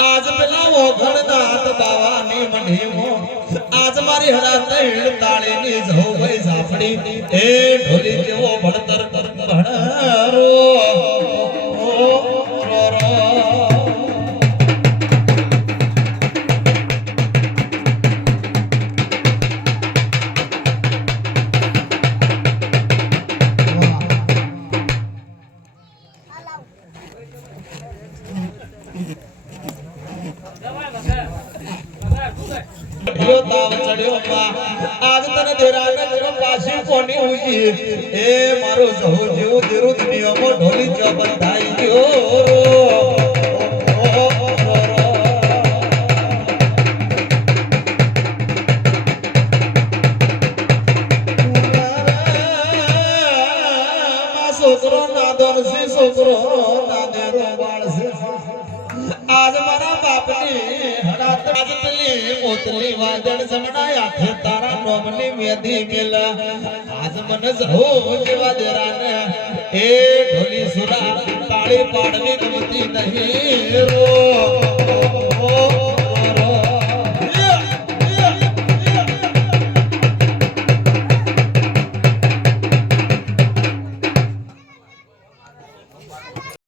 आज पेला ओघणनाथ बावानी मढीमो आज मारी हड़ा तैण ताळीनी झोवई झापडी ए ढोली जेवो भणतर भणरो रो रो आज तने देराने जरो पासी कोनी हुई ए मारो जहू जीव दिरु नियमो ढोली च बंधाई गयो सोकरो नादन से सोकरो नादेरो बाळ से आज मारा बापनी हडात आज तली मोतली वादळ समणाया थे तारा नोमनी मेदी मेला आज मन जहो जेवा देराने ए ढोली सुरा ताळी पाडवी गमती नहीं रो